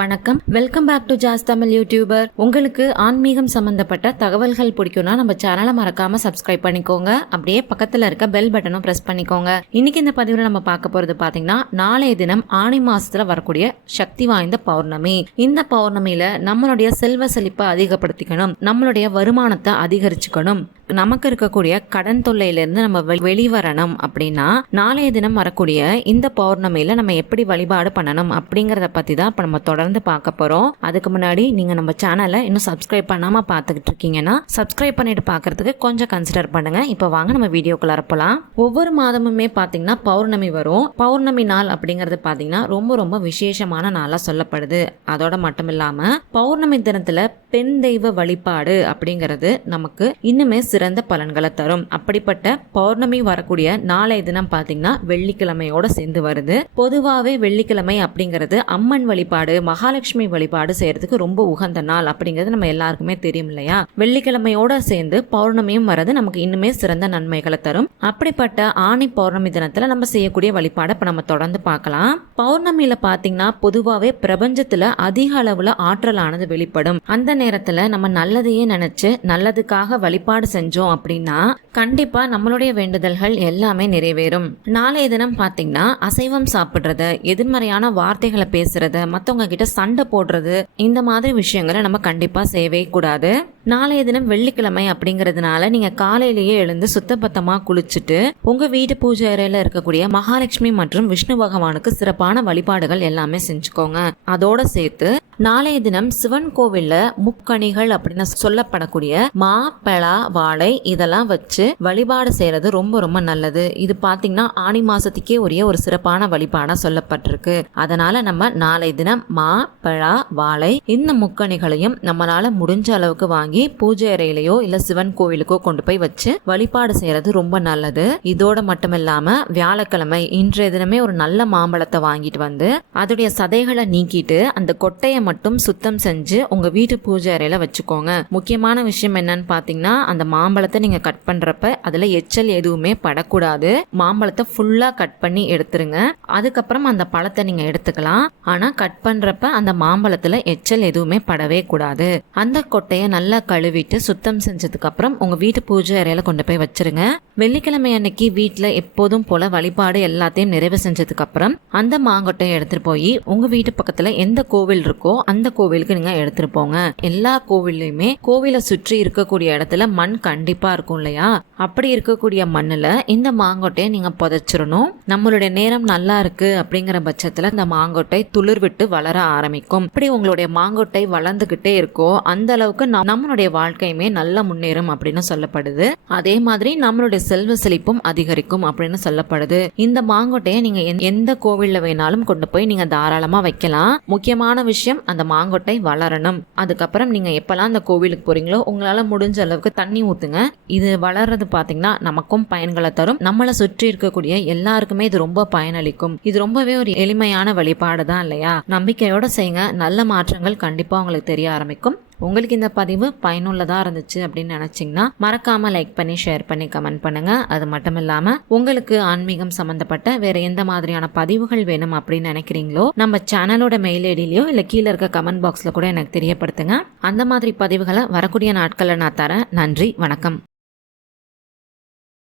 வணக்கம், welcome back to Jazz Tamil YouTuber. உங்களுக்கு ஆன்மீகம் சம்பந்தப்பட்ட தகவல்கள் பிடிக்கும்னா நம்ம சேனலை மறக்காம சப்ஸ்கிரைப் பண்ணிக்கோங்க. அப்படியே பக்கத்துல இருக்க பெல் பட்டனும் பிரஸ் பண்ணிக்கோங்க. இன்னைக்கு இந்த பதிவுல நம்ம பார்க்க போறது பாத்தீங்கன்னா, நாளைய தினம் ஆணி மாசத்துல வரக்கூடிய சக்தி வாய்ந்த பௌர்ணமி. இந்த பௌர்ணமியில நம்மளுடைய செல்வ செழிப்பை அதிகப்படுத்திக்கணும், நம்மளுடைய வருமானத்தை அதிகரிச்சுக்கணும், நமக்கு இருக்கக்கூடிய கடன் தொல்லையிலிருந்து நம்ம வெளிவரணும் அப்படின்னா நாளைய தினம் வரக்கூடிய இந்த பௌர்ணமியில நம்ம எப்படி வழிபாடு பண்ணணும் அப்படிங்கறத பத்தி தான் இப்ப நம்ம தொடர்ந்து பார்க்க போறோம். அதுக்கு முன்னாடி நீங்க நம்ம சேனலை இன்னும் சப்ஸ்கிரைப் பண்ணாம பார்த்துக்கிட்டு இருக்கீங்கன்னா சப்ஸ்கிரைப் பண்ணிட்டு பார்க்கறதுக்கு கொஞ்சம் கன்சிடர் பண்ணுங்க. இப்போ வாங்க நம்ம வீடியோக்குள்ள போலாம். ஒவ்வொரு மாதமுமே பாத்தீங்கன்னா பௌர்ணமி வரும். பௌர்ணமி நாள் அப்படிங்கறது பாத்தீங்கன்னா ரொம்ப ரொம்ப விசேஷமான நாளா சொல்லப்படுது. அதோட மட்டும் இல்லாம பௌர்ணமி தினத்துல பெண் தெய்வ வழிபாடு அப்படிங்கிறது நமக்கு இன்னுமே சிறந்த பலன்களை தரும். அப்படிப்பட்ட பௌர்ணமி வரக்கூடிய நாளைய தினம் பாத்தீங்கன்னா வெள்ளிக்கிழமையோட சேர்ந்து வருது. பொதுவாவே வெள்ளிக்கிழமை அப்படிங்கிறது அம்மன் வழிபாடு, மகாலட்சுமி வழிபாடு செய்யறதுக்கு ரொம்ப உகந்த நாள் அப்படிங்கிறது நம்ம எல்லாருக்குமே தெரியும் இல்லையா? வெள்ளிக்கிழமையோட சேர்ந்து பௌர்ணமியும் வரது நமக்கு இன்னுமே சிறந்த நன்மைகளை தரும். அப்படிப்பட்ட ஆணி பௌர்ணமி தினத்துல நம்ம செய்யக்கூடிய வழிபாடை இப்ப நம்ம தொடர்ந்து பார்க்கலாம். பௌர்ணமியில பாத்தீங்கன்னா பொதுவாவே பிரபஞ்சத்துல அதிக அளவுல ஆற்றலானது வெளிப்படும். அந்த நேரத்துல நம்ம நல்லதையே நினைச்சு நல்லதுக்காக வழிபாடு செஞ்சோம் அப்படின்னா கண்டிப்பா நம்மளுடைய வேண்டுதல்கள் எல்லாமே நிறைவேறும். நாளைய தினம் பாத்தீங்கன்னா அசைவம் சாப்பிடுறது, எதிர்மறையான வார்த்தைகளை பேசுறது, மத்தவங்க கிட்ட சண்டை போடுறது, இந்த மாதிரி விஷயங்களை நம்ம கண்டிப்பா செய்யவே கூடாது. நாளைய தினம் வெள்ளிக்கிழமை அப்படிங்கறதுனால நீங்க காலையிலேயே எழுந்து சுத்தபத்தமா குளிச்சுட்டு உங்க வீட்டு பூஜை அறையில இருக்கக்கூடிய மகாலட்சுமி மற்றும் விஷ்ணு பகவானுக்கு சிறப்பான வழிபாடுகள் எல்லாமே செஞ்சுக்கோங்க. அதோட சேர்த்து நாளைய தினம் சிவன் கோவில்ல முக்கணிகள் அப்படின்னு சொல்லப்படக்கூடிய மா, பலா, வாழை இதெல்லாம் வச்சு வழிபாடு செய்யறது ரொம்ப ரொம்ப நல்லது. இது பாத்தீங்கன்னா ஆணி மாசத்துக்கே உரிய ஒரு சிறப்பான வழிபாடா சொல்லப்பட்டிருக்கு. அதனால நம்ம நாளைய தினம் மா, பலா, வாழை இந்த முக்கணிகளையும் நம்மளால முடிஞ்ச அளவுக்கு வாங்கி பூஜை அறையிலையோ இல்ல சிவன் கோவிலுக்கோ கொண்டு போய் வச்சு வழிபாடு செய்யறது ரொம்ப நல்லது. இதோட மட்டும் இல்லாம வியாழக்கிழமை இன்றைய தினமே ஒரு நல்ல மாம்பழத்தை வாங்கிட்டு வந்து அதோடைய சதைகளை நீக்கிட்டு அந்த கொட்டையை மட்டும் சுத்தம் செஞ்சு உங்க வீட்டு பூஜை அறையில வச்சுக்கோங்க. முக்கியமான விஷயம் என்னன்னு பாத்தீங்கன்னா, அந்த மாம்பழத்தை நீங்க கட் பண்றப்ப அதுல எச்சல் எதுவுமே படக்கூடாது. மாம்பழத்தை ஃபுல்லா கட் பண்ணி எடுத்துருங்க. அதுக்கப்புறம் அந்த பழத்தை நீங்க எடுத்துக்கலாம். ஆனா கட் பண்றப்ப அந்த மாம்பழத்துல எச்சல் எதுவுமே படவே கூடாது. அந்த கொட்டையை நல்லா கழுவிட்டு சுத்தம் செஞ்சதுக்கு அப்புறம் உங்க வீட்டு பூஜை அறையில கொண்டு போய் வச்சிருங்க. வெள்ளிக்கிழமை அன்னைக்கு வீட்டுல எப்போதும் போல வழிபாடு எல்லாத்தையும் நிறைவு செஞ்சதுக்கு அப்புறம் அந்த மாங்கொட்டையை எடுத்துட்டு போய் உங்க வீட்டு பக்கத்துல எந்த கோவில் இருக்கோ அந்த கோவிலுக்கு நீங்க எடுத்துட்டு போங்க. எல்லா கோவில்லையுமே கோவிலை சுற்றி இருக்கக்கூடிய இடத்துல மண் கண்டிப்பா இருக்கும் இல்லையா? அப்படி இருக்கக்கூடிய மண்ணுல இந்த மாங்கொட்டையை நீங்க புதைச்சிடணும். நம்மளுடைய நேரம் நல்லா இருக்கு அப்படிங்கிற பட்சத்துல இந்த மாங்கொட்டை துளிர் விட்டு வளர ஆரம்பிக்கும். இப்படி உங்களுடைய மாங்கொட்டை வளர்ந்துகிட்டே இருக்கோ அந்த அளவுக்கு நம்மளுடைய வாழ்க்கையுமே நல்லா முன்னேறும் அப்படின்னு சொல்லப்படுது. அதே மாதிரி நம்மளுடைய செல்வ செழிப்பும் அதிகரிக்கும் அப்படின்னு சொல்லப்படுது. இந்த மாங்கொட்டையை நீங்க எந்த கோவில்ல வேணாலும் கொண்டு போய் நீங்க தாராளமா வைக்கலாம். முக்கியமான விஷயம் அந்த மாங்கொட்டை வளரணும். அதுக்கப்புறம் நீங்க எப்பெல்லாம் அந்த கோவிலுக்கு போறீங்களோ உங்களால முடிஞ்ச அளவுக்கு தண்ணி ஊத்துங்க. இது வளர்றது பாத்தீங்கன்னா நமக்கும் பயன்களை தரும். நம்மளை சுற்றி இருக்கக்கூடிய எல்லாருக்குமே இது ரொம்ப பயனளிக்கும். இது ரொம்பவே ஒரு எளிமையான வழிபாடு தான் இல்லையா? நம்பிக்கையோட செய்யுங்க. நல்ல மாற்றங்கள் கண்டிப்பா உங்களுக்கு தெரிய ஆரம்பிக்கும். உங்களுக்கு இந்த பதிவு பயனுள்ளதா இருந்துச்சு அப்படின்னு நினைச்சீங்கன்னா மறக்காம லைக் பண்ணி, ஷேர் பண்ணி, கமெண்ட் பண்ணுங்க. அது மட்டும் இல்லாம உங்களுக்கு ஆன்மீகம் சம்பந்தப்பட்ட வேற எந்த மாதிரியான பதிவுகள் வேணும் அப்படின்னு நினைக்கிறீங்களோ நம்ம சேனலோட மெயில் ஐடியிலயோ இல்ல கீழே இருக்க கமெண்ட் பாக்ஸ்ல கூட எனக்கு தெரியப்படுத்துங்க. அந்த மாதிரி பதிவுகளை வரக்கூடிய நாட்கள்ல நான் தரேன். நன்றி, வணக்கம்.